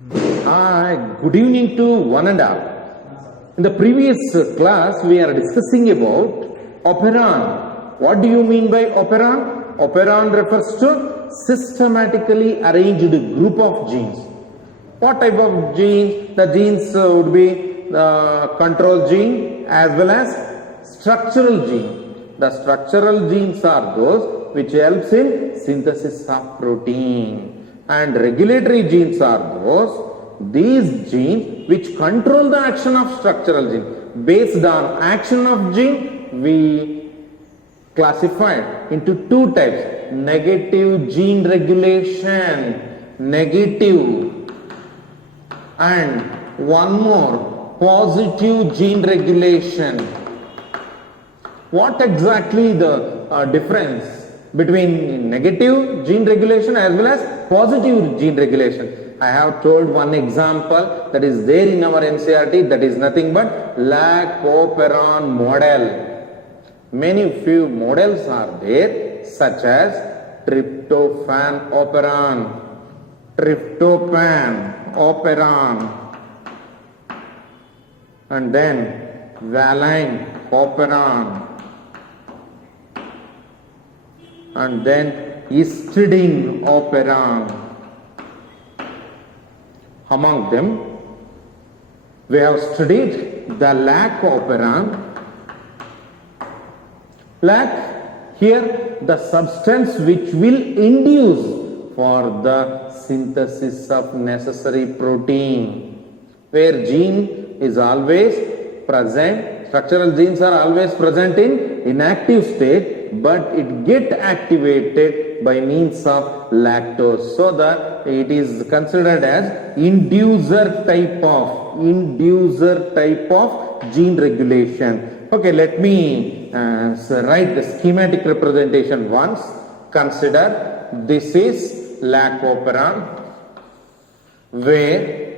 Hi, good evening to one and all. In the previous class, we are discussing about operon. What do you mean by operon? Operon refers to systematically arranged group of genes. What type of genes? The genes would be the control gene as well as structural gene. The structural genes are those which helps in synthesis of protein. And regulatory genes are these genes which control the action of structural gene. Based on action of gene, we classified into two types: negative gene regulation, negative, and one more, positive gene regulation. What exactly the difference between negative gene regulation as well as positive gene regulation? I have told one example that is there in our NCERT, that is nothing but Lac-Operon model. Many few models are there, such as tryptophan operon, tryptophan operon, and then valine operon, and then histidine operon. Among them, we have studied the Lac-Operon. Lac, here the substance which will induce for the synthesis of necessary protein, where gene is always present, structural genes are always present in inactive state, but it get activated by means of lactose, so that it is considered as inducer type of gene regulation. Okay, let me write the schematic representation once. Consider this is Lac-Operon, where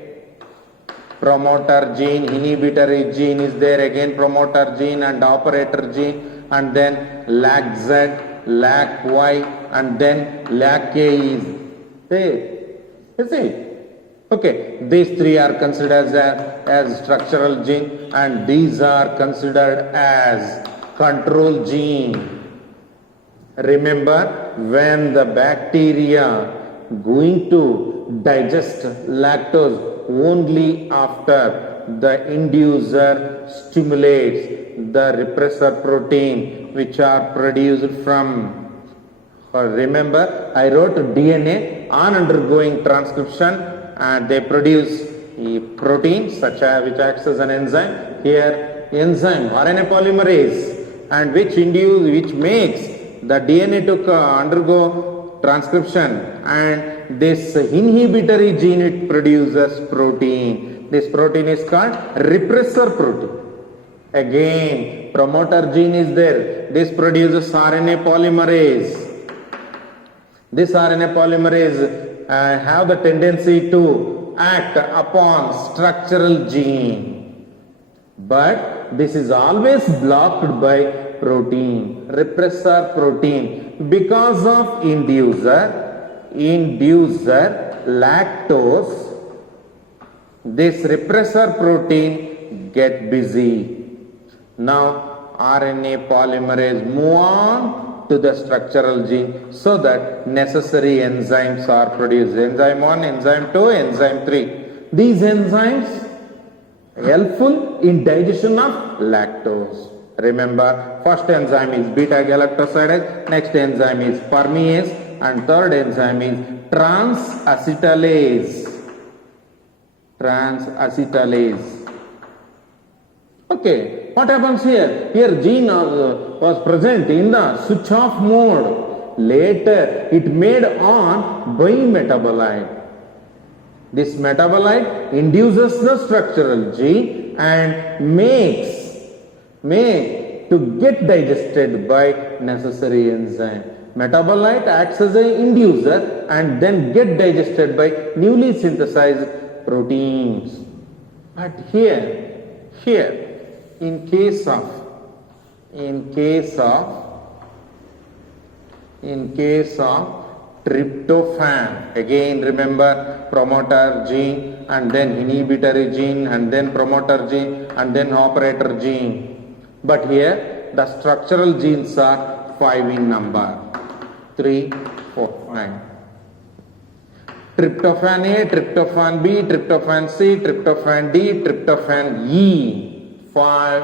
promoter gene, inhibitory gene is there, again promoter gene and operator gene, and then Lac-Z, Lac-Y, and then Lac-A is there. You see? Okay, these three are considered as structural gene, and these are considered as control gene. Remember, when the bacteria going to digest lactose only after the inducer stimulates the repressor protein which are produced from, remember I wrote DNA on undergoing transcription, and they produce a protein such as which acts as an enzyme. Here enzyme RNA polymerase, and which makes the DNA to undergo transcription, and this inhibitory gene it produces protein. This protein is called repressor protein. Again promoter gene is there, this produces RNA polymerase. This RNA polymerase have the tendency to act upon structural gene, but this is always blocked by protein, repressor protein, because of inducer lactose. This repressor protein get busy. Now RNA polymerase move on to the structural gene, so that necessary enzymes are produced. Enzyme 1, enzyme 2, enzyme 3. These enzymes helpful in digestion of lactose. Remember, first enzyme is beta-galactosidase, next enzyme is permease, and third enzyme is transacetylase. Okay, what happens here? Here gene was present in the switch off mode. Later it made on by metabolite. This metabolite induces the structural gene and makes to get digested by necessary enzyme. Metabolite acts as an inducer and then get digested by newly synthesized proteins. But here in case of tryptophan. Again remember, promoter gene and then inhibitory gene and then promoter gene and then operator gene. But here the structural genes are 5 in number. 3, 4, 5. Tryptophan A, tryptophan B, tryptophan C, tryptophan D, tryptophan E. 5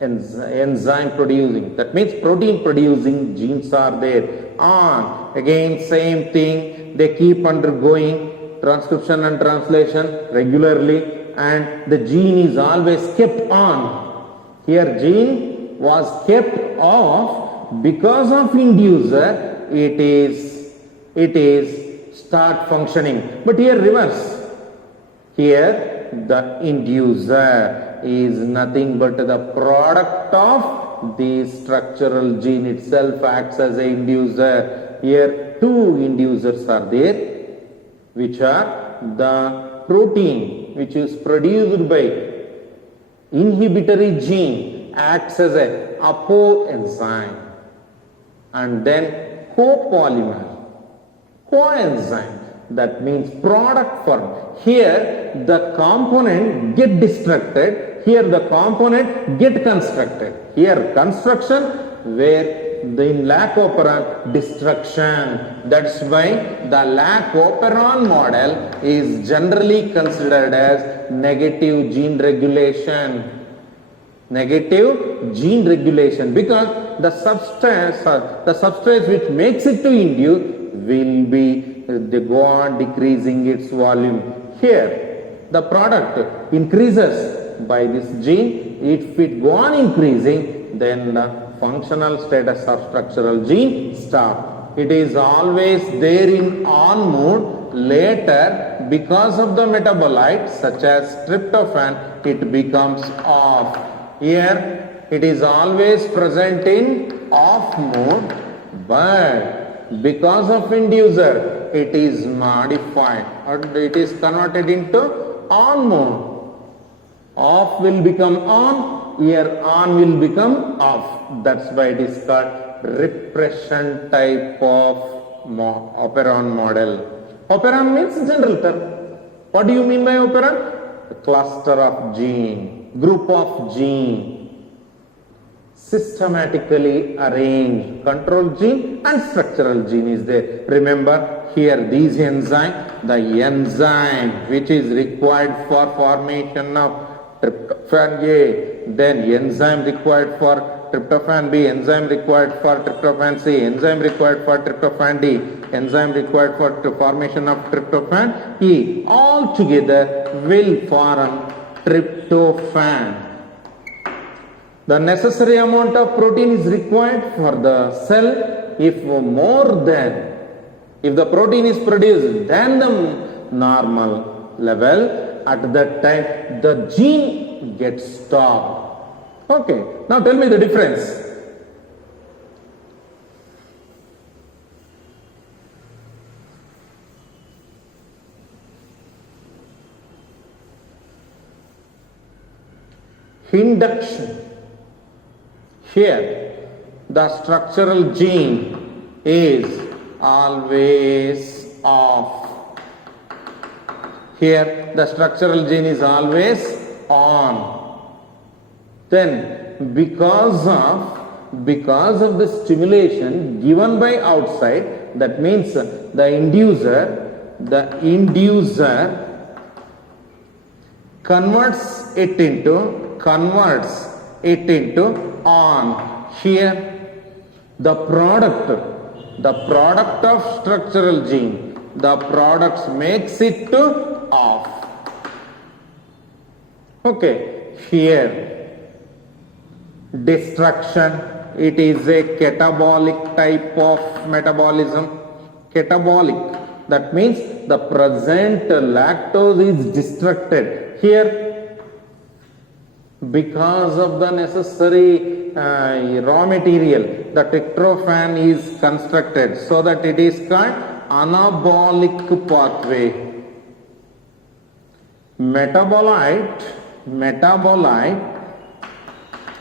enzyme producing. That means protein producing genes are there. On again same thing, they keep undergoing transcription and translation regularly, and the gene is always kept on. Here gene was kept off because of inducer. It is start functioning. But here reverse. Here the inducer is nothing but the product of the structural gene itself acts as an inducer. Here 2 inducers are there, which are the protein which is produced by inhibitory gene acts as a apoenzyme, and then copolymer, coenzyme, that means product form. Here the component get destructed, here the component get constructed. Here construction, where in lac operon destruction. That's why the lac operon model is generally considered as negative gene regulation. Negative gene regulation, because the substance which makes it to induce will be they go on decreasing its volume. Here the product increases by this gene. If it go on increasing, then the functional status of structural gene stop. It is always there in on mode. Later, because of the metabolite such as tryptophan, it becomes off. Here it is always present in off mode, but because of inducer it is modified or it is converted into on mode. Off will become on, here on will become off. That's why it is called repression type of operon model. Operon means general term. What do you mean by operon? A cluster of gene, group of gene, systematically arranged. Control gene and structural gene is there. Remember here these enzyme, the enzyme which is required for formation of tryptophan A, then enzyme required for tryptophan B, enzyme required for tryptophan C, enzyme required for tryptophan D, enzyme required for formation of tryptophan E, all together will form tryptophan. The necessary amount of protein is required for the cell. If more than, if the protein is produced than the normal level, at that time the gene gets stopped. Okay, now tell me the difference. Induction. Here the structural gene is always off. Here the structural gene is always on. Then because of the stimulation given by outside, that means the inducer converts it into on. Here the product of structural gene, the products makes it to off. Okay, here destruction, it is a catabolic type of metabolism. Catabolic, that means the present lactose is destructed. Here because of the necessary raw material, the tryptophan is constructed, so that it is called anabolic pathway. Metabolite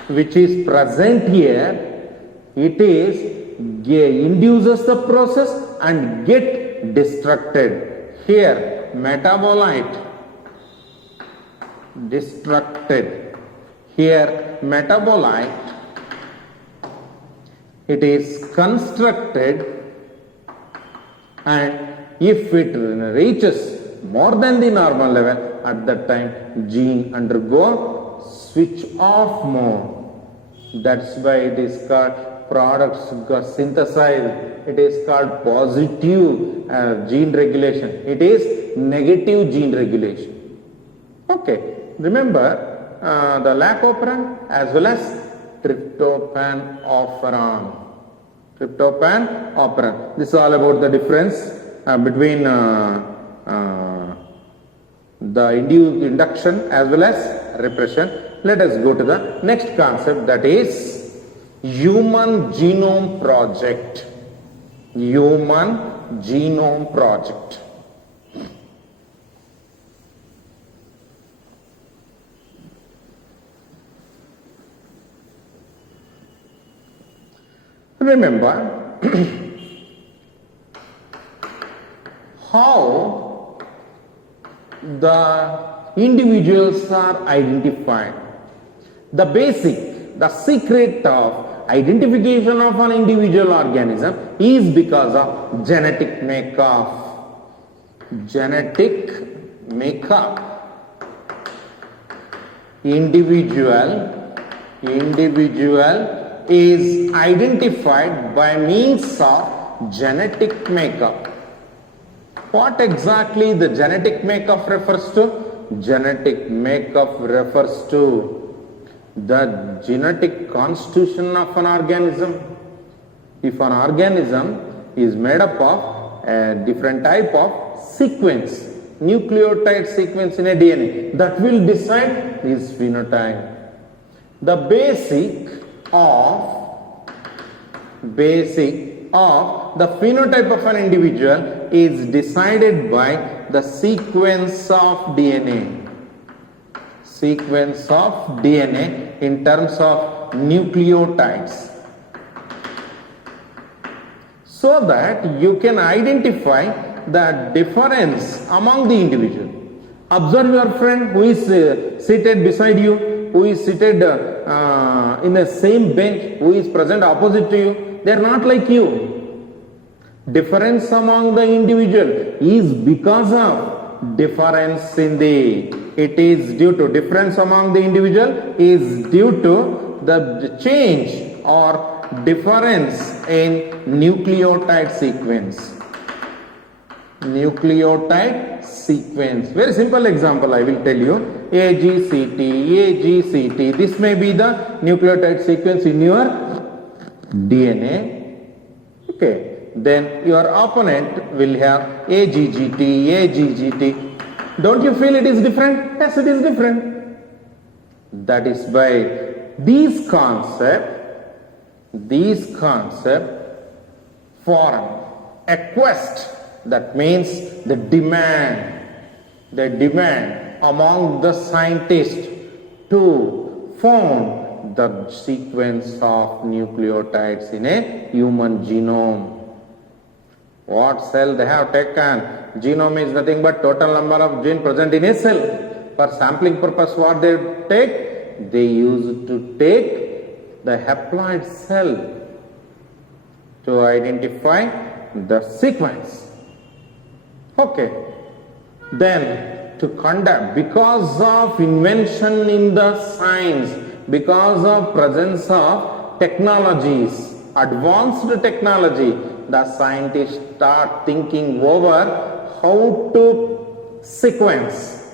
which is present here, it is induces the process and get destructed. Here, metabolite, destructed. Here, metabolite, it is constructed, and if it reaches more than the normal level, at that time gene undergo switch off mode. That's why it is called products got synthesized. It is called positive gene regulation. It is negative gene regulation. Okay, remember the lac operon as well as tryptophan operon. Tryptophan operon. This is all about the difference between the induction as well as repression. Let us go to the next concept, that is Human Genome Project. Human Genome Project. Remember how the individuals are identified. The basic, the secret of identification of an individual organism is because of genetic makeup. Genetic makeup. Individual is identified by means of genetic makeup. What exactly the genetic makeup refers to? Genetic makeup refers to the genetic constitution of an organism. If an organism is made up of a different type of sequence, nucleotide sequence in a DNA, that will decide its phenotype. The basic of the phenotype of an individual is decided by the sequence of DNA. Sequence of DNA in terms of nucleotides, so that you can identify the difference among the individual. Observe your friend who is seated beside you, who is seated in the same bench, who is present opposite to you. They are not like you. Difference among the individual is because of difference in the, it is due to difference among the individual is due to the change or difference in nucleotide sequence. Nucleotide sequence. Very simple example I will tell you. AGCT, AGCT. This may be the nucleotide sequence in your DNA. Okay. Then your opponent will have AGGT, AGGT. Don't you feel it is different? Yes, it is different. That is why these concepts form a quest. That means the demand among the scientists to form the sequence of nucleotides in a human genome. What cell they have taken? Genome is nothing but total number of genes present in a cell. For sampling purpose, what they take? They used to take the haploid cell to identify the sequence. Okay. Then to conduct, because of invention in the science, because of presence of technologies, advanced technology, the scientists start thinking over how to sequence,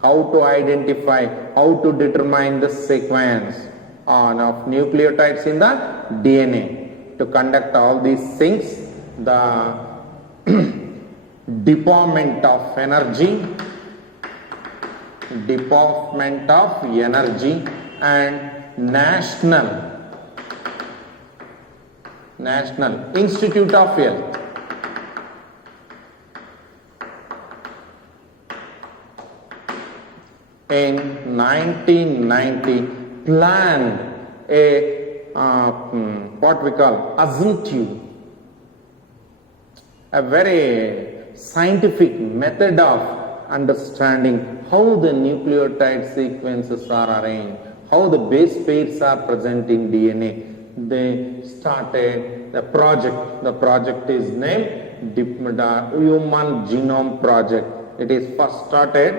how to identify, how to determine the sequence of nucleotides in the DNA. To conduct all these things, the department of energy and National Institute of Health in 1990 planned a what we call a very scientific method of understanding how the nucleotide sequences are arranged, how the base pairs are present in DNA. They started the project. The project is named Human Genome Project. It is first started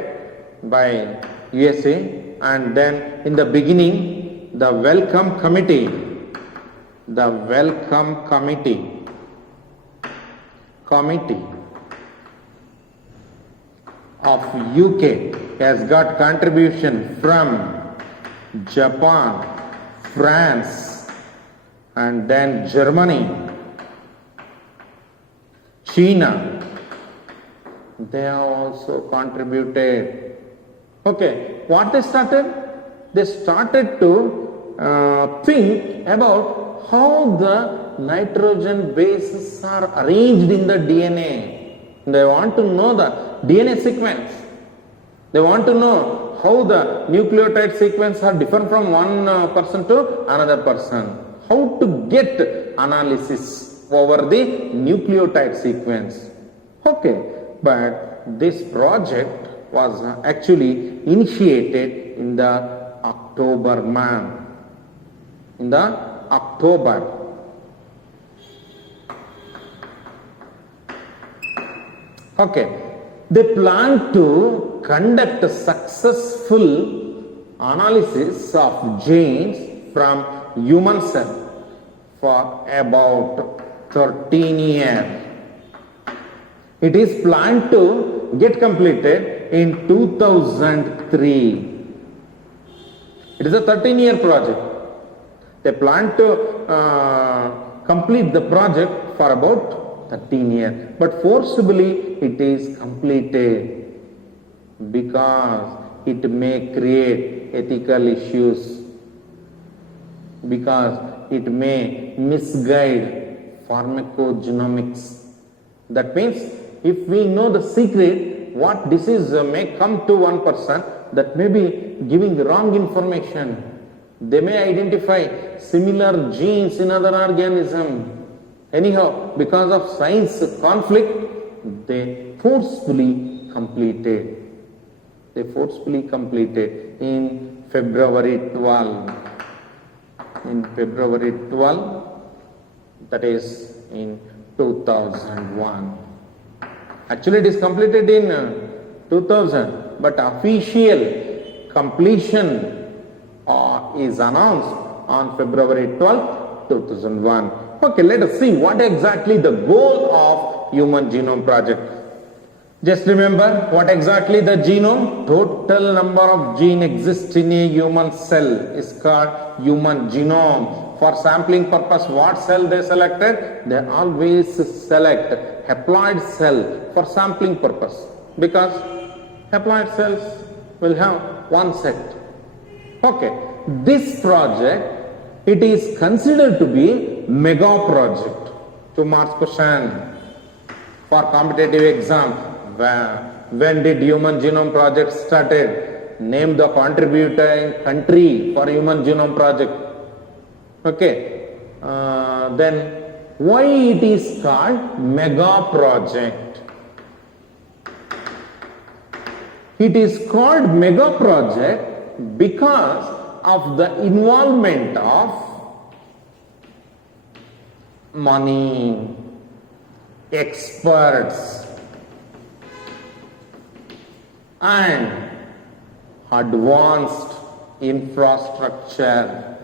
by USA, and then in the beginning the Wellcome Committee of UK has got contribution from Japan, France, and then Germany, China. They have also contributed. Okay, what they started? They started to think about how the nitrogen bases are arranged in the DNA. They want to know the DNA sequence. They want to know how the nucleotide sequence are different from one person to another person. How to get analysis over the nucleotide sequence. Okay, but this project was actually initiated in the October month. In the October. Okay, they plan to conduct a successful analysis of genes from human cell for about 13 years. It is planned to get completed in 2003. It is a 13-year project. They plan to complete the project for about 13 years, but forcibly it is completed because it may create ethical issues, because it may misguide pharmacogenomics. That means if we know the secret, what disease may come to one person, that may be giving wrong information. They may identify similar genes in other organisms. Anyhow, because of science conflict, they forcefully completed. In February 12. In February 12, that is in 2001. Actually, it is completed in 2000, but official completion is announced on February 12, 2001. Okay, let us see what exactly the goal of Human Genome Project. Just remember what exactly the genome. Total number of genes exists in a human cell is called human genome. For sampling purpose, what cell they selected? They always select haploid cell for sampling purpose, because haploid cells will have one set. Okay, this project, it is considered to be mega project. 2 marks question for competitive exam. When did Human Genome Project started? Name the contributing country for Human Genome Project. Okay, then why it is called mega project? It is called mega project because of the involvement of money, experts, and advanced infrastructure.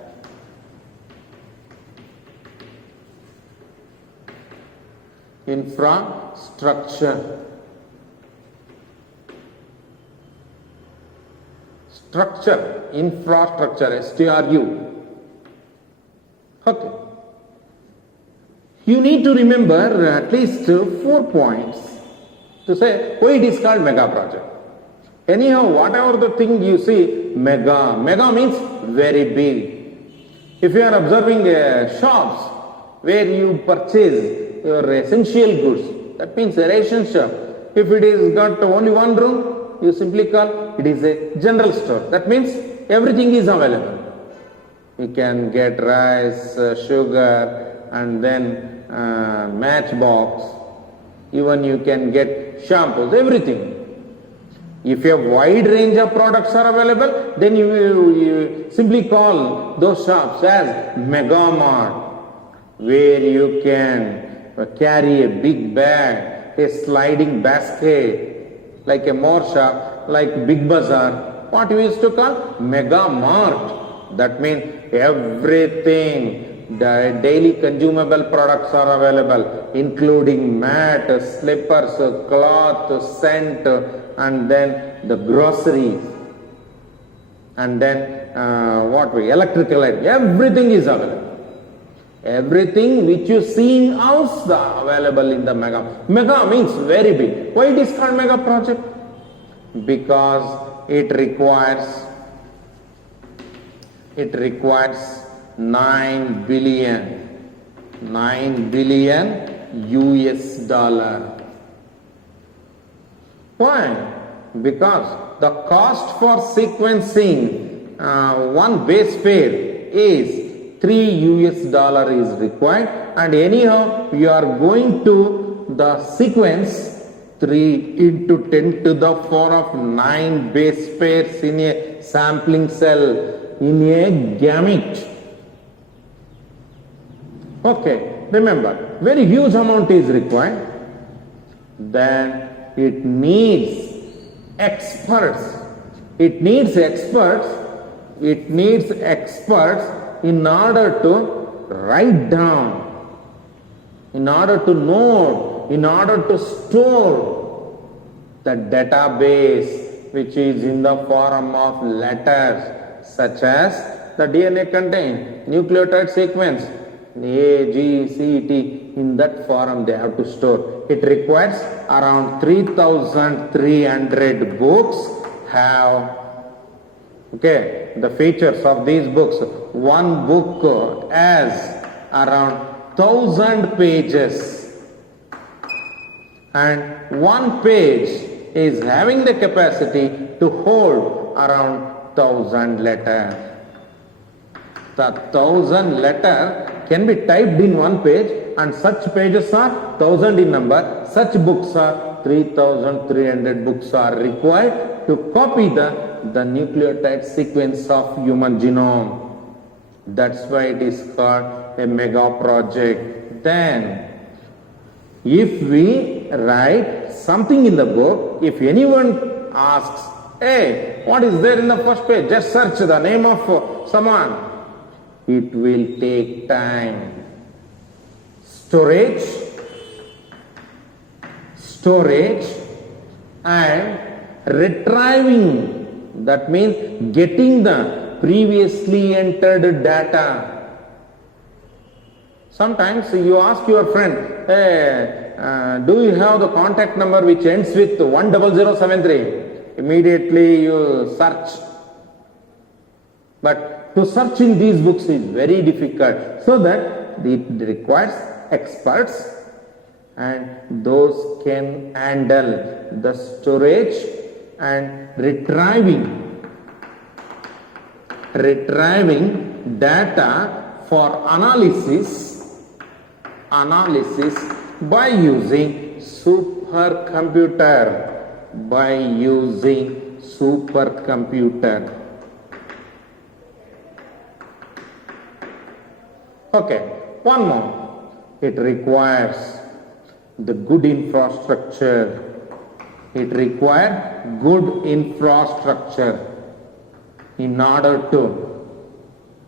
Infrastructure, STRU. Okay. You need to remember at least 4 points to say why it is called mega project. Anyhow, whatever the thing you see, mega means very big. If you are observing shops where you purchase your essential goods, that means a ration shop. If it is got only one room, you simply call it is a general store. That means everything is available. You can get rice, sugar, and then matchbox. even you can get shampoos, everything. If a wide range of products are available, then you simply call those shops as Mega Mart, where you can carry a big bag, a sliding basket, like a more shop, like Big Bazaar. What we used to call Mega Mart. That means everything, the daily consumable products are available, including mat, slippers, cloth, scent, and then the groceries, and then electrical items, everything is available. Everything which you see in house available in the mega. Mega means very big. Why it is called mega project? Because it requires 9 billion US dollar. Why? Because the cost for sequencing one base pair is 3 US dollar is required, and anyhow you are going to the sequence 3 into 10 to the power of 9 base pairs in a sampling cell, in a gamete. Okay, remember, very huge amount is required. Then it needs experts. It needs experts in order to write down, in order to note, in order to store the database which is in the form of letters, such as the DNA contain nucleotide sequence A, G, C, T. In that form they have to store. It requires around 3,300 books have, okay, the features of these books. One book has around 1,000 pages, and one page is having the capacity to hold around 1,000 letters. The 1,000 letter can be typed in one page, and such pages are 1,000 in number. Such books are 3,300 books are required to copy the nucleotide sequence of human genome. That's why it is called a mega project. Then, if we write something in the book, if anyone asks, hey, what is there in the first page? Just search the name of someone. It will take time. Storage, and retrieving, that means getting the previously entered data. Sometimes you ask your friend, hey, do you have the contact number which ends with 10073? Immediately you search. But to search in these books is very difficult, so that it requires experts, and those can handle the storage and retrieving data for analysis by using supercomputer. Okay, one more. It requires the good infrastructure. It requires good infrastructure in order to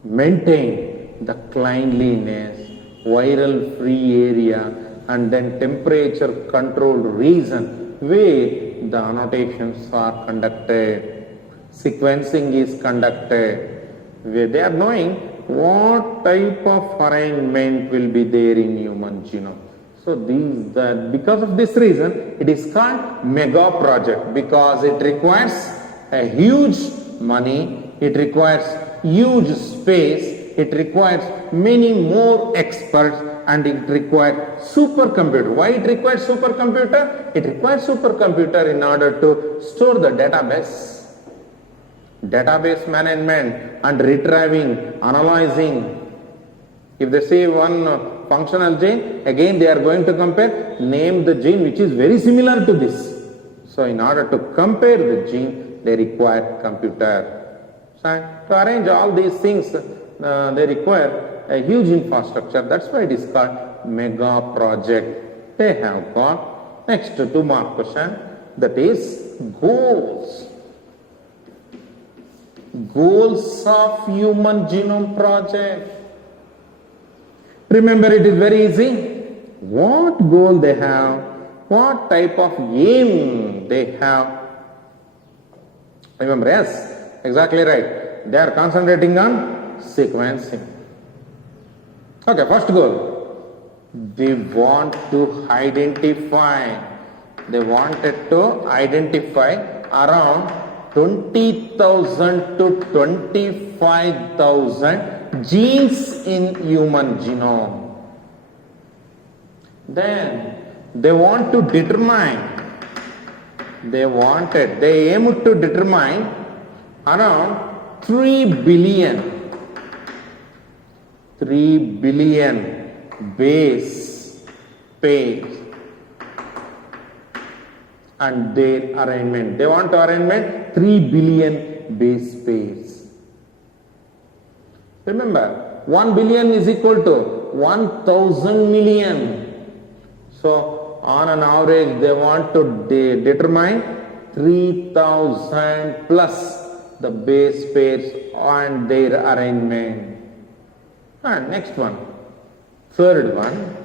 maintain the cleanliness, viral free area, and then temperature controlled region where the annotations are conducted, sequencing is conducted, where they are knowing what type of arrangement will be there in human genome. So because of this reason, it is called mega project, because it requires a huge money, it requires huge space, it requires many more experts, and it requires supercomputer. Why it requires supercomputer? It requires supercomputer in order to store the database management and retrieving, analyzing. If they say one functional gene, again they are going to compare, name the gene which is very similar to this. So in order to compare the gene, they require computer. So to arrange all these things, they require a huge infrastructure. That's why it is called mega project. They have got next 2 mark question, that is goals. Goals of Human Genome Project. Remember, it is very easy. What goal they have, what type of aim they have. Remember, yes, exactly right. They are concentrating on sequencing. Okay, first goal. They wanted to identify around 20,000 to 25,000 genes in human genome. Then they want to determine, they aimed to determine around 3 billion base pairs and their arrangement. They want to arrangement 3 billion base pairs. Remember, 1 billion is equal to 1,000 million. So on an average, they want to determine 3,000 plus the base pairs and their arrangement. And next one, third one,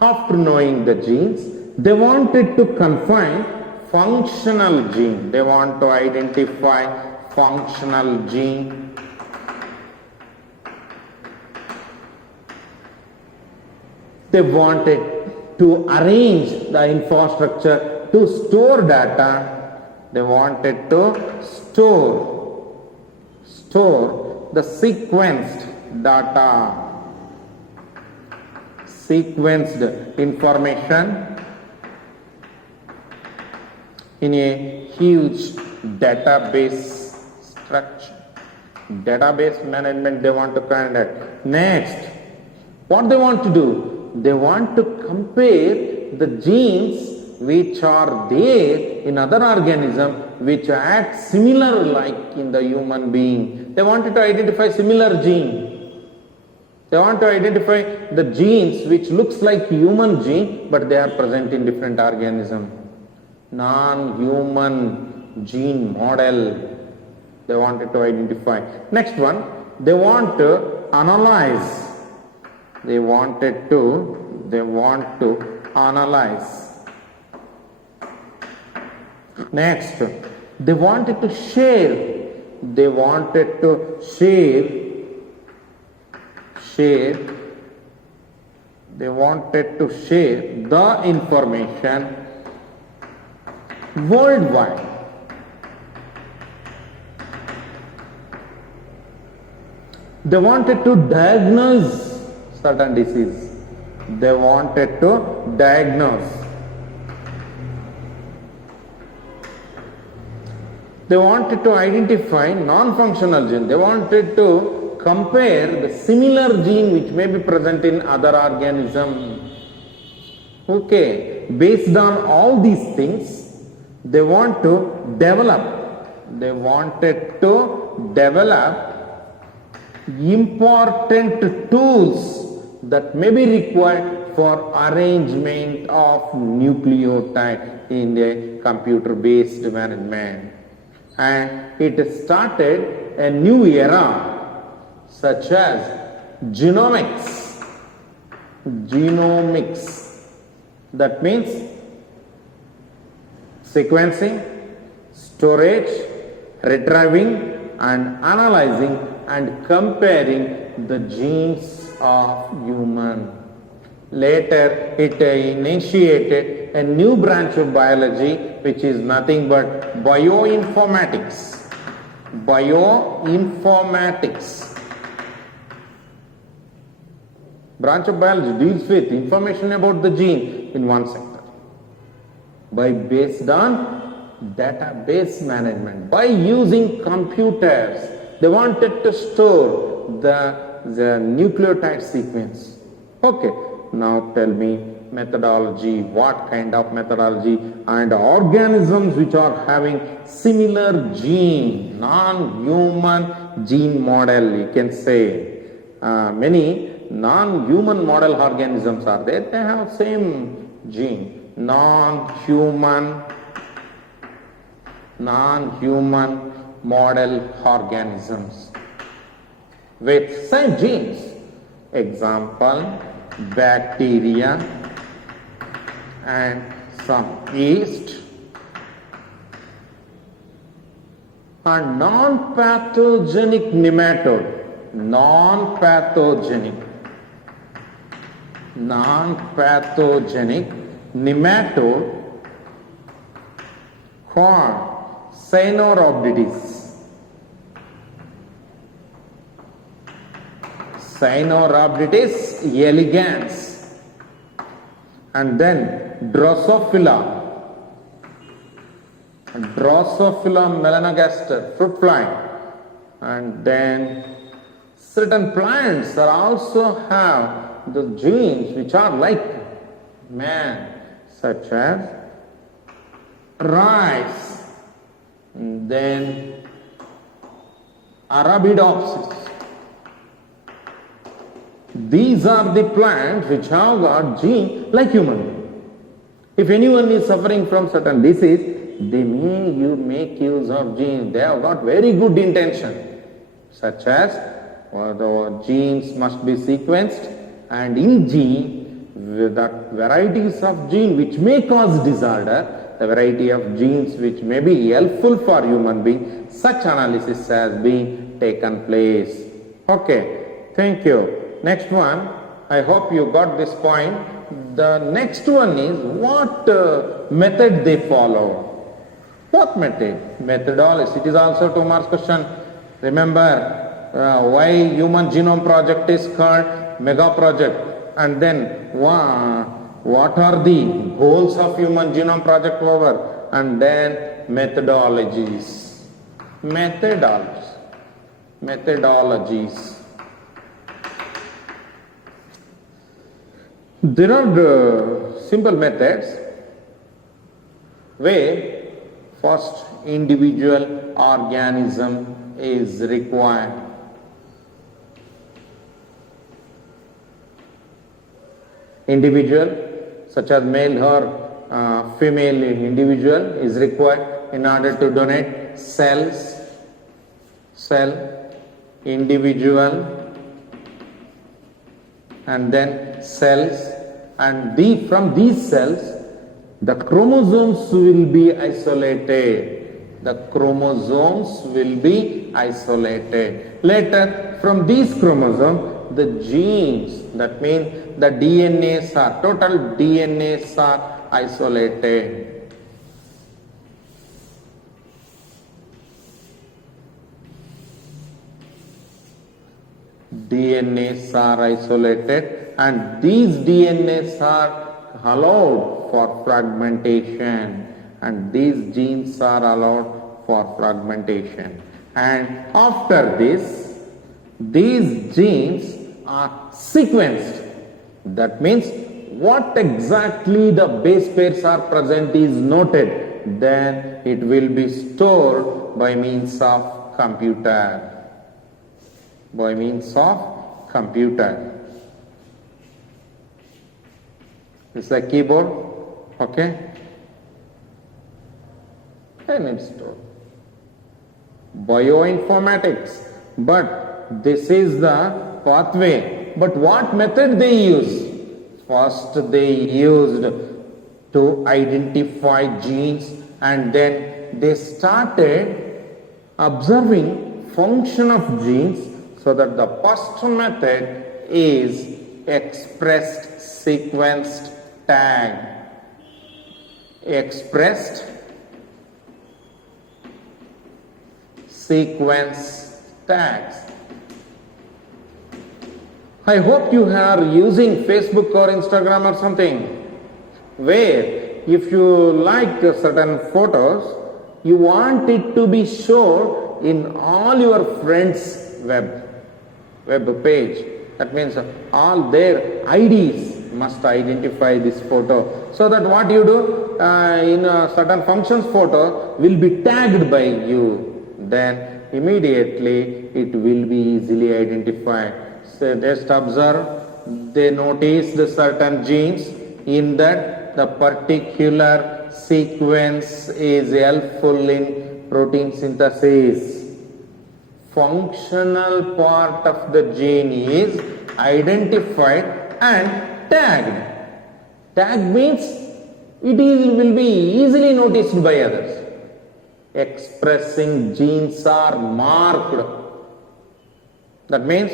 after knowing the genes, they wanted to confine functional gene. They want to identify functional gene. They wanted to arrange the infrastructure to store data. They wanted to store the sequenced data, sequenced information in a huge database structure. Database management they want to conduct. Next, what they want to do? They want to compare the genes which are there in other organism which act similar like in the human being. They wanted to identify similar gene. They want to identify the genes which looks like human gene but they are present in different organism. Non-human gene model they wanted to identify. Next one, they want to analyze. They want to analyze. Next, they wanted to share. They wanted to share. They wanted to share the information worldwide. They wanted to diagnose certain disease. They wanted to diagnose. They wanted to identify non-functional gene. They wanted to compare the similar gene which may be present in other organism. Okay, based on all these things, they want to develop. They wanted to develop important tools that may be required for arrangement of nucleotide in a computer-based management. And it started a new era such as genomics. That means sequencing, storage, retrieving and analyzing and comparing the genes of human. Later it initiated a new branch of biology which is nothing but bioinformatics. Bioinformatics. Branch of biology deals with information about the gene in one sector. Based on database management, by using computers, they wanted to store the nucleotide sequence. Okay, now tell me methodology, what kind of methodology, and organisms which are having similar gene, non-human gene model, you can say. Many non-human model organisms are there, they have same gene, non-human model organisms with same genes. Example, bacteria and some yeast, and non-pathogenic nematode, non-pathogenic nematode called Cynorhabditis. Cynorhabditis elegans, and then Drosophila melanogaster, fruit fly, and then certain plants are also have the genes which are like man, such as rice, and then Arabidopsis. These are the plants which have got gene like human. If anyone is suffering from certain disease, they may make use of genes. They have got very good intention, such as the genes must be sequenced, and in gene, that varieties of gene which may cause disorder, the variety of genes which may be helpful for human being, such analysis has been taken place. Okay, thank you. Next one, I hope you got this point. The next one is what method they follow. What method? Methodology. It is also 2 marks question. Remember why Human Genome Project is called mega project, and then what are the goals of Human Genome Project over, and then methodologies. There are simple methods where first individual organism is required. Individual such as male or female individual is required in order to donate cells, individual, and then cells, and from these cells the chromosomes will be isolated. Later, from these chromosomes, the genes, that means the total DNAs are isolated. DNAs are isolated, and these DNAs are allowed for fragmentation, and these genes are allowed for fragmentation. And after this, these genes are sequenced. That means what exactly the base pairs are present is noted. Then it will be stored by means of computer. It's a keyboard, okay? And it's stored. Bioinformatics, but this is the pathway. But what method they use? First they used to identify genes, and then they started observing function of genes, so that the first method is expressed sequenced tag. Expressed sequence tags. I hope you are using Facebook or Instagram or something, where if you like certain photos, you want it to be shown in all your friends' web page. That means all their IDs must identify this photo. So that what you do in a certain functions photo will be tagged by you. Then immediately it will be easily identified. So just observe, they notice the certain genes in that the particular sequence is helpful in protein synthesis. Functional part of the gene is identified and tagged. Tag means will be easily noticed by others. Expressing genes are marked. That means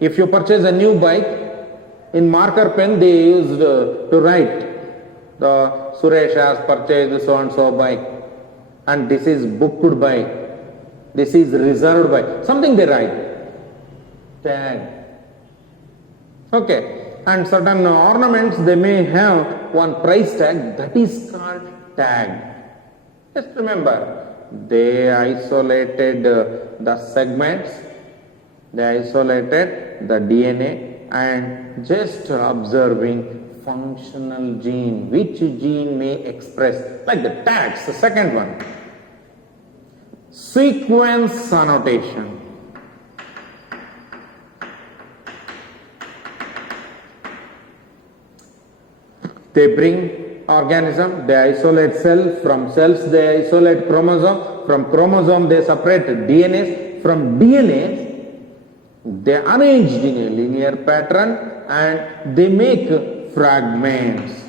if you purchase a new bike, in marker pen they used to write the Suresh has purchased so and so bike and this is booked by, this is reserved by, something they write. Tag. Okay. And certain ornaments they may have one price tag, that is called tag. Just remember, they isolated the segments, they isolated the DNA and just observing functional gene, which gene may express, like the tags, the second one. Sequence annotation. They bring organism, they isolate cell, from cells they isolate chromosome, from chromosome they separate DNA, from DNA they arranged in a linear pattern and they make fragments.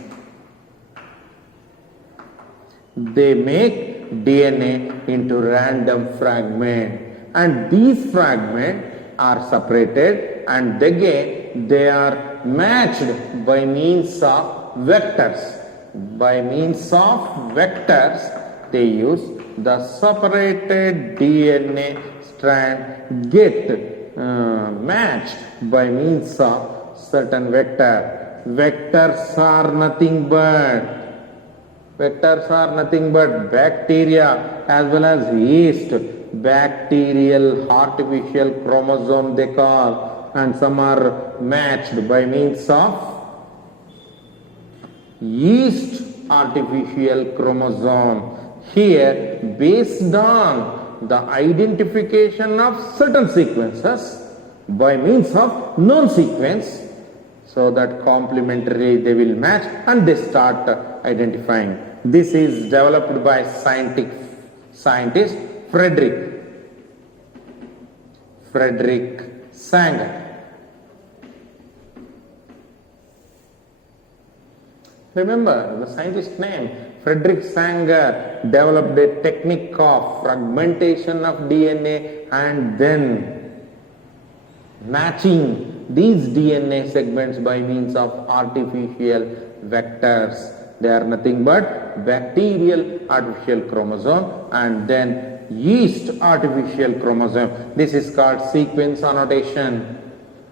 They make DNA into random fragment and these fragments are separated and again they are matched by means of vectors. By means of vectors, they use the separated DNA strand get matched by means of certain vector. Vectors are nothing but bacteria as well as yeast. Bacterial artificial chromosome they call, and some are matched by means of yeast artificial chromosome. Here, based on the identification of certain sequences by means of known sequence, so that complementary they will match and they start identifying. This is developed by scientist Frederick Sanger. Remember the scientist name, Frederick Sanger developed a technique of fragmentation of DNA and then matching these DNA segments by means of artificial vectors. They are nothing but bacterial artificial chromosome and then yeast artificial chromosome. This is called sequence annotation.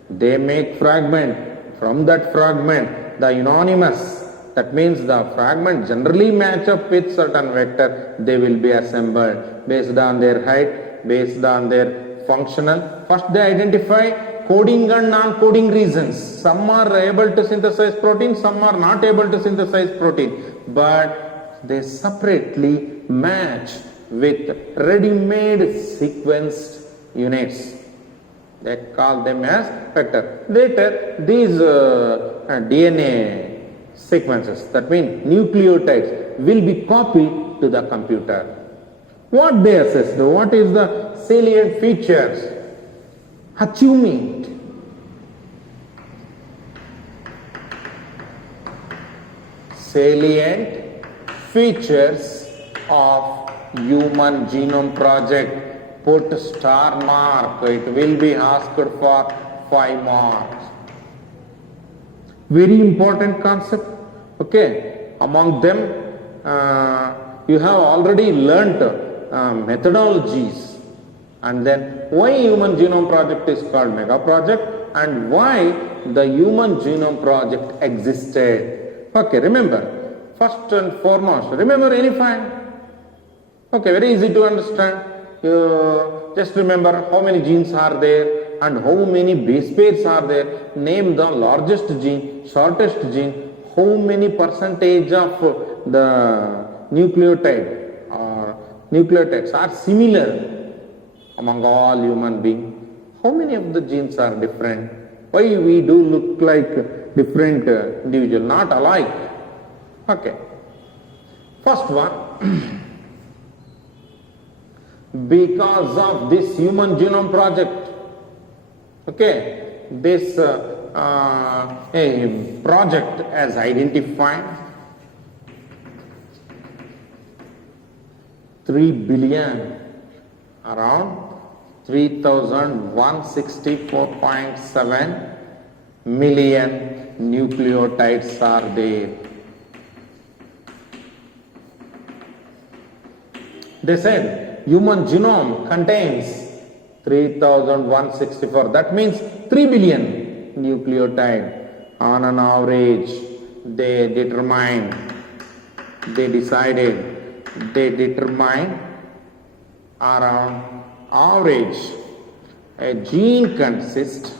They make fragment. From that fragment, the unanimous, that means the fragment generally match up with certain vector, they will be assembled based on their height, based on their functional. First they identify coding and non-coding reasons. Some are able to synthesize protein, some are not able to synthesize protein, but they separately match with ready-made sequenced units. They call them as vector. Later, these DNA sequences, that means nucleotides, will be copied to the computer. What they assess, what is the salient features? Achievement. Salient features of Human Genome Project. Put star mark, it will be asked for 5 marks. Very important concept. Okay, among them you have already learnt methodologies, and then why Human Genome Project is called mega project and why the Human Genome Project existed. Okay, remember, first and foremost, remember any file. Okay, very easy to understand. You just remember how many genes are there, and how many base pairs are there? Name the largest gene, shortest gene, how many percentage of the nucleotide or nucleotides are similar among all human beings. How many of the genes are different? Why we do look like different individual, not alike? Okay. First one, because of this Human Genome Project, okay, this project has identified 3 billion, around 3,164.7 million nucleotides are there. They said human genome contains 3,164. That means 3 billion nucleotide. On an average, they determined around average a gene contains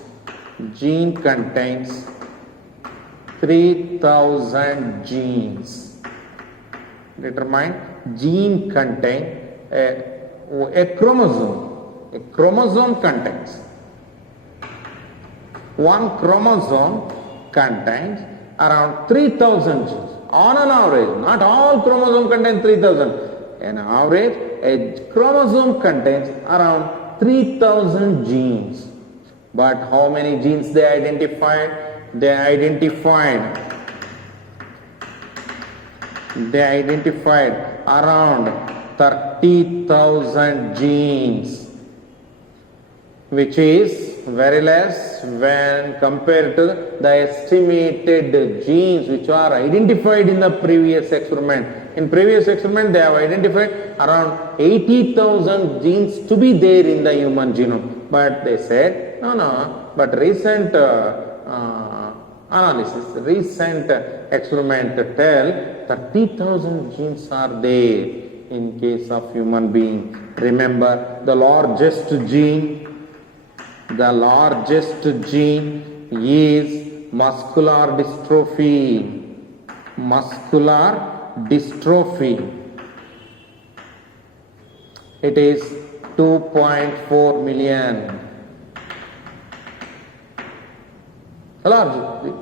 3,000 genes. Determine gene contain a chromosome. A chromosome contains, one chromosome contains around 3,000 genes. On an average, not all chromosomes contain 3,000. On average, a chromosome contains around 3,000 genes. But how many genes they identified? They identified around 30,000 genes, which is very less when compared to the estimated genes which are identified in the previous experiment. In previous experiment, they have identified around 80,000 genes to be there in the human genome. But they said, no, but recent analysis, recent experiment tell 30,000 genes are there in case of human being. Remember, the largest gene is muscular dystrophy. Muscular dystrophy. It is 2.4 million. Large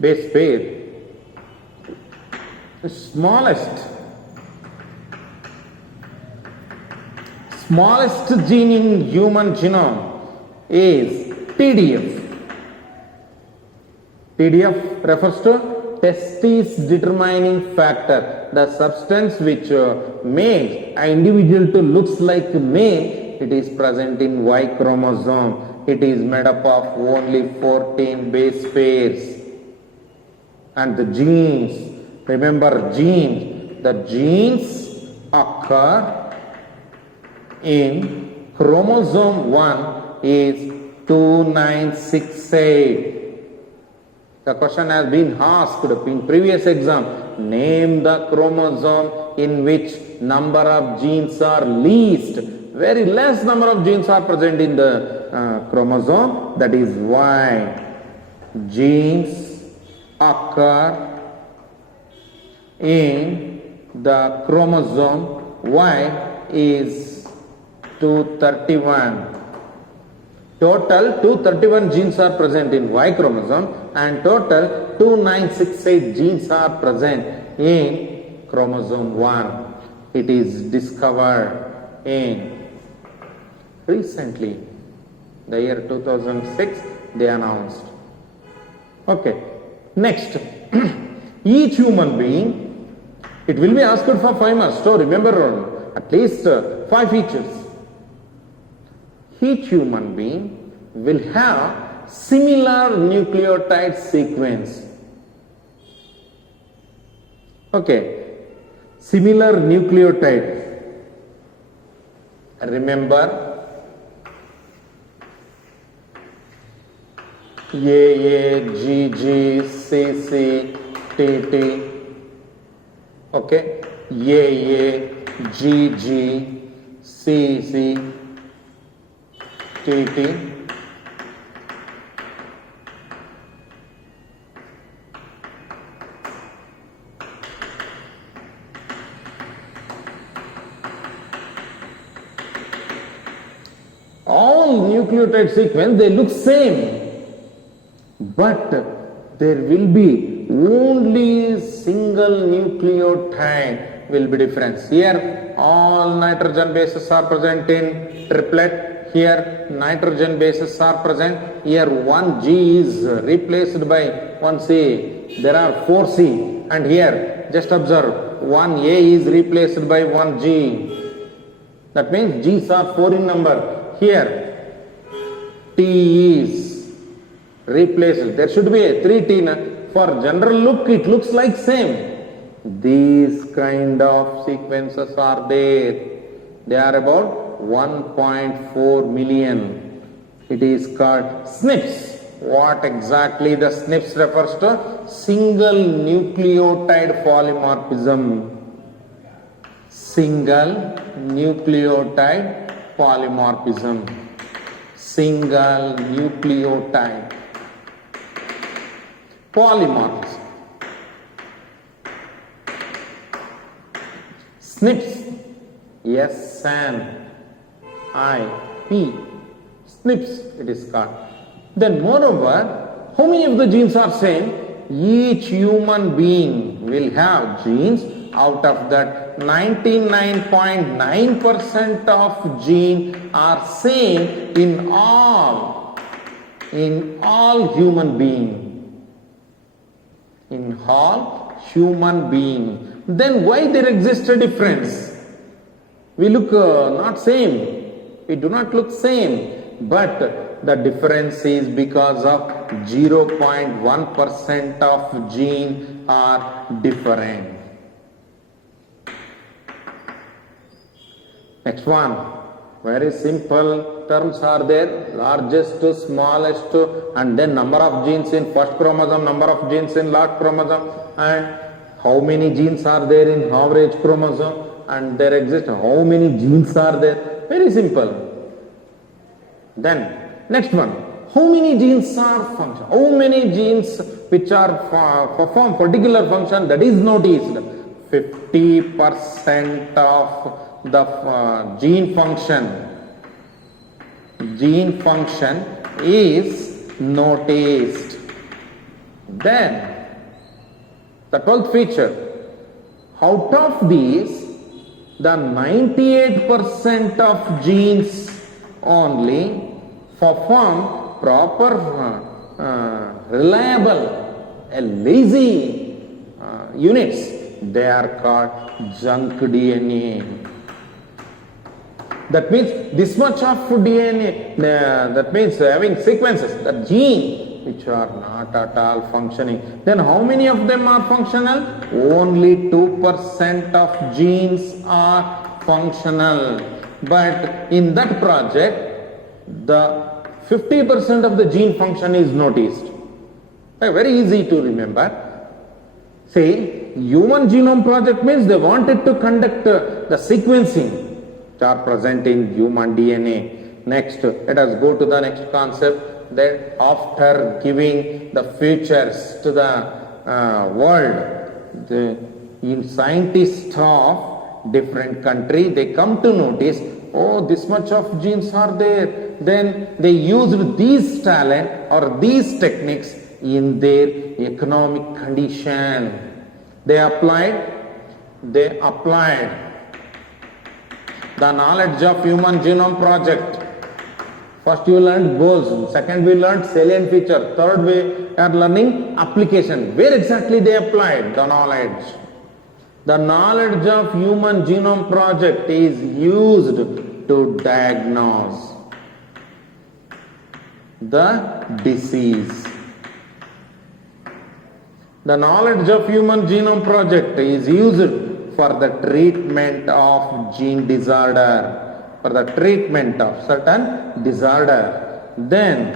base pair. The smallest gene in human genome is TDF. TDF refers to testis determining factor, the substance which makes an individual to looks like male. It is present in Y chromosome. It is made up of only 14 base pairs. And the genes, remember genes, the genes occur in chromosome 1 is 2968. The question has been asked in previous exam. Name the chromosome in which number of genes are least. Very less number of genes are present in the chromosome. That is why genes occur in the chromosome Y is 231. Total 231 genes are present in Y chromosome and total 2968 genes are present in chromosome 1. It is discovered in recently, the year 2006, they announced. Okay, next, each human being, it will be asked for 5 marks. So remember at least 5 features. Each human being will have similar nucleotide sequence. Okay, similar nucleotide. Remember, AA, GG, CC, TT. Okay, AA, GG, CC, TT. All nucleotide sequence, they look same, but there will be only single nucleotide will be difference. Here all nitrogen bases are present in triplet. Here nitrogen bases are present. Here one G is replaced by one C. There are 4 C, and here just observe one A is replaced by one G. That means G's are 4 in number. Here T is replaced. There should be a 3T. For general look, it looks like same. These kind of sequences are there. They are about 1.4 million. It is called SNPs. What exactly the SNPs refers to? Single nucleotide polymorphism. Single nucleotide polymorphism. Single nucleotide polymorphism. SNPs, S-N-I-P, SNPs it is called. Then moreover, how many of the genes are same? Each human being will have genes. Out of that, 99.9% of genes are same in all human beings. In all human beings. Then why there exists a difference? We look not same. We do not look same. But the difference is because of 0.1% of genes are different. Next one, very simple terms are there, largest to smallest and then number of genes in first chromosome, number of genes in last chromosome, and how many genes are there in average chromosome, and there exist how many genes are there. Very simple. Then next one, how many genes are function? How many genes which are perform particular function, that is noticed. 50% of the gene function is noticed. Then the 12th feature, out of these the 98% of genes only perform proper reliable lazy units. They are called junk DNA. That means this much of DNA, that means having sequences, the gene which are not at all functioning. Then how many of them are functional? Only 2% of genes are functional. But in that project, the 50% of the gene function is noticed. Very easy to remember. See, Human Genome Project means they wanted to conduct the sequencing which are present in human DNA. Next, let us go to the next concept, that after giving the features to the world, the scientists of different country, they come to notice, oh, this much of genes are there. Then they used these talent or these techniques in their economic condition. They applied the knowledge of Human Genome Project. First you learned goals, second we learned salient feature, third we are learning application. Where exactly they applied the knowledge? The knowledge of Human Genome Project is used to diagnose the disease. The knowledge of Human Genome Project is used for the treatment of gene disorder, for the treatment of certain disorder. Then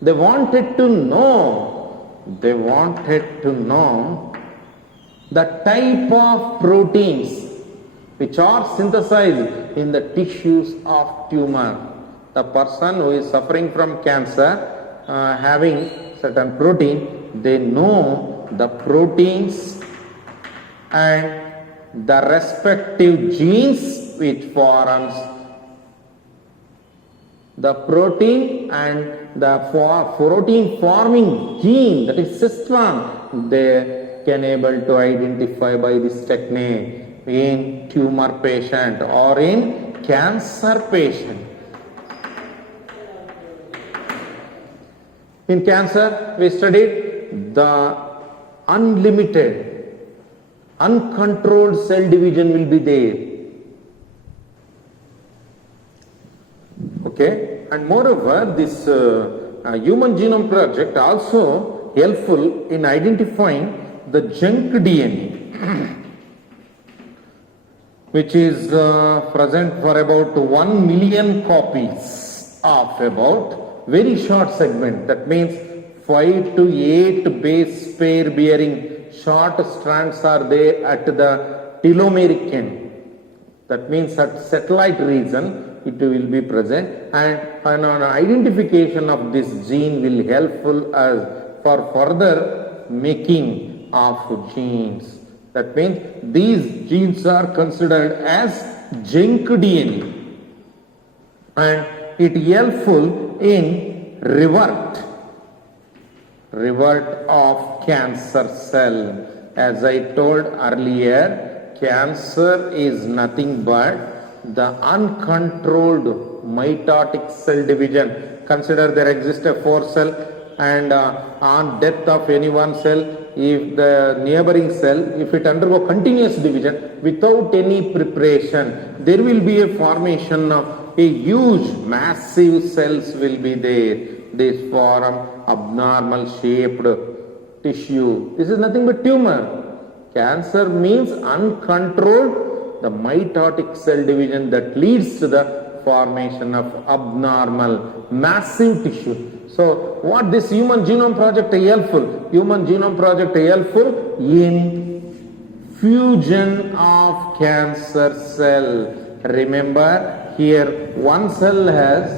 they wanted to know the type of proteins which are synthesized in the tissues of tumor. the person who is suffering from cancer, having certain protein, they know the proteins and the respective genes which forms the protein and the protein forming gene, that is cistron, they can able to identify by this technique in tumor patient or in cancer patient. In cancer, we studied the unlimited, uncontrolled cell division will be there. Okay, and moreover, this Human Genome Project also helpful in identifying the junk DNA, which is present for about 1 million copies of about very short segment. That means 5 to 8 base pair bearing short strands are there at the telomeric end. That means at satellite region it will be present, and an identification of this gene will helpful us for further making of genes. That means these genes are considered as junk DNA, and it helpful in revert of cancer cell. As I told earlier, cancer is nothing but the uncontrolled mitotic cell division. Consider there exists a 4 cell, and on death of any one cell, if the neighboring cell, if it undergo continuous division without any preparation, there will be a formation of a huge massive cells will be there. This form abnormal shaped tissue. This is nothing but tumor. Cancer means uncontrolled the mitotic cell division that leads to the formation of abnormal massive tissue. So what this Human Genome Project is helpful? Human Genome Project is helpful in fusion of cancer cell. Remember, here one cell has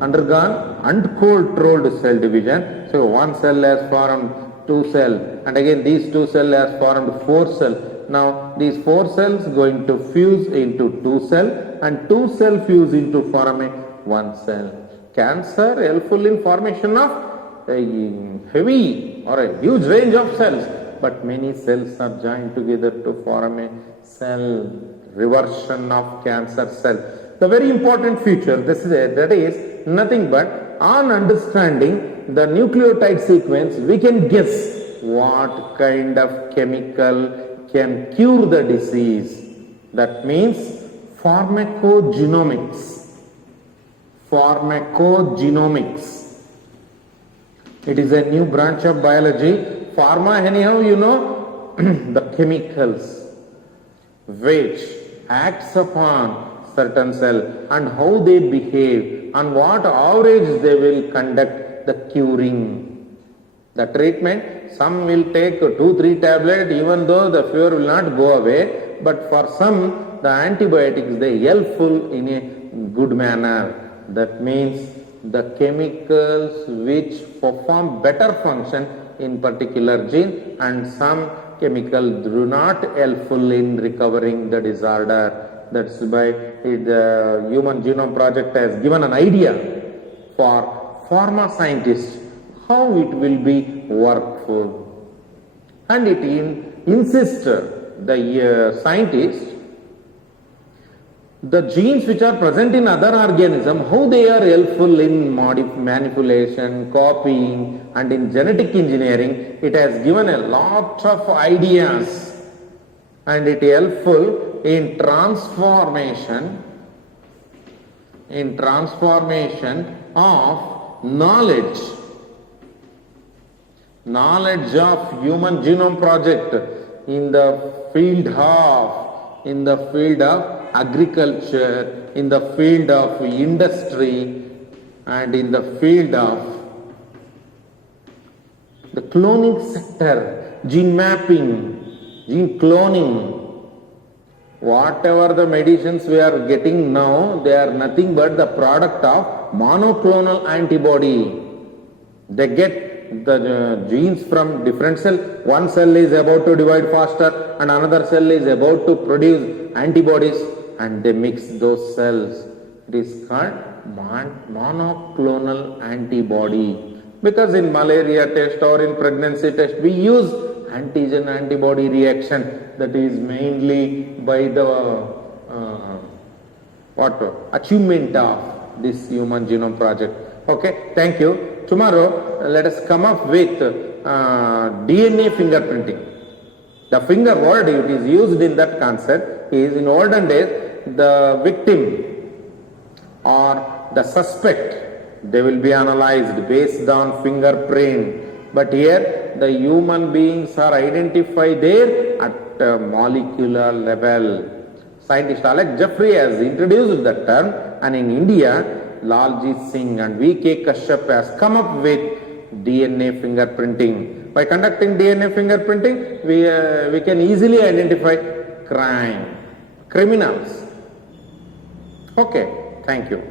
undergone uncontrolled cell division. So one cell has formed 2 cells, and again these 2 cells has formed 4 cells. Now these 4 cells going to fuse into 2 cells, and 2 cells fuse into form a 1 cell. Cancer helpful in formation of a heavy or a huge range of cells, but many cells are joined together to form a cell. Reversion of cancer cell. The very important feature that is nothing but on understanding the nucleotide sequence, we can guess what kind of chemical can cure the disease. That means pharmacogenomics. Pharmacogenomics. It is a new branch of biology. Pharma, anyhow, you know, the chemicals which acts upon certain cell and how they behave, on what average they will conduct the curing. The treatment, some will take 2-3 tablets even though the fever will not go away, but for some the antibiotics they helpful in a good manner. That means the chemicals which perform better function in particular gene, and some chemicals do not helpful in recovering the disorder. That's why the Human Genome Project has given an idea for pharma scientists how it will be workful, and it insists the scientists the genes which are present in other organisms, how they are helpful in manipulation, copying, and in genetic engineering. It has given a lot of ideas, and it is helpful in transformation of knowledge of Human Genome Project in the field of agriculture, in the field of industry, and in the field of the cloning sector, gene mapping, gene cloning, Whatever the medicines we are getting now, they are nothing but the product of monoclonal antibody. They get the genes from different cell. One cell is about to divide faster and another cell is about to produce antibodies, and they mix those cells. It is called monoclonal antibody. Because in malaria test or in pregnancy test, we use antigen antibody reaction, that is mainly by the achievement of this human genome project. Okay, thank you. Tomorrow let us come up with DNA fingerprinting. The finger word it is used in that concept is, in olden days, the victim or the suspect, they will be analyzed based on fingerprint. But here the human beings are identified there at a molecular level. Scientist Alex Jeffrey has introduced that term, and in India, Laljit Singh and V.K. Kashyap has come up with DNA fingerprinting. By conducting DNA fingerprinting, we can easily identify criminals. Okay, thank you.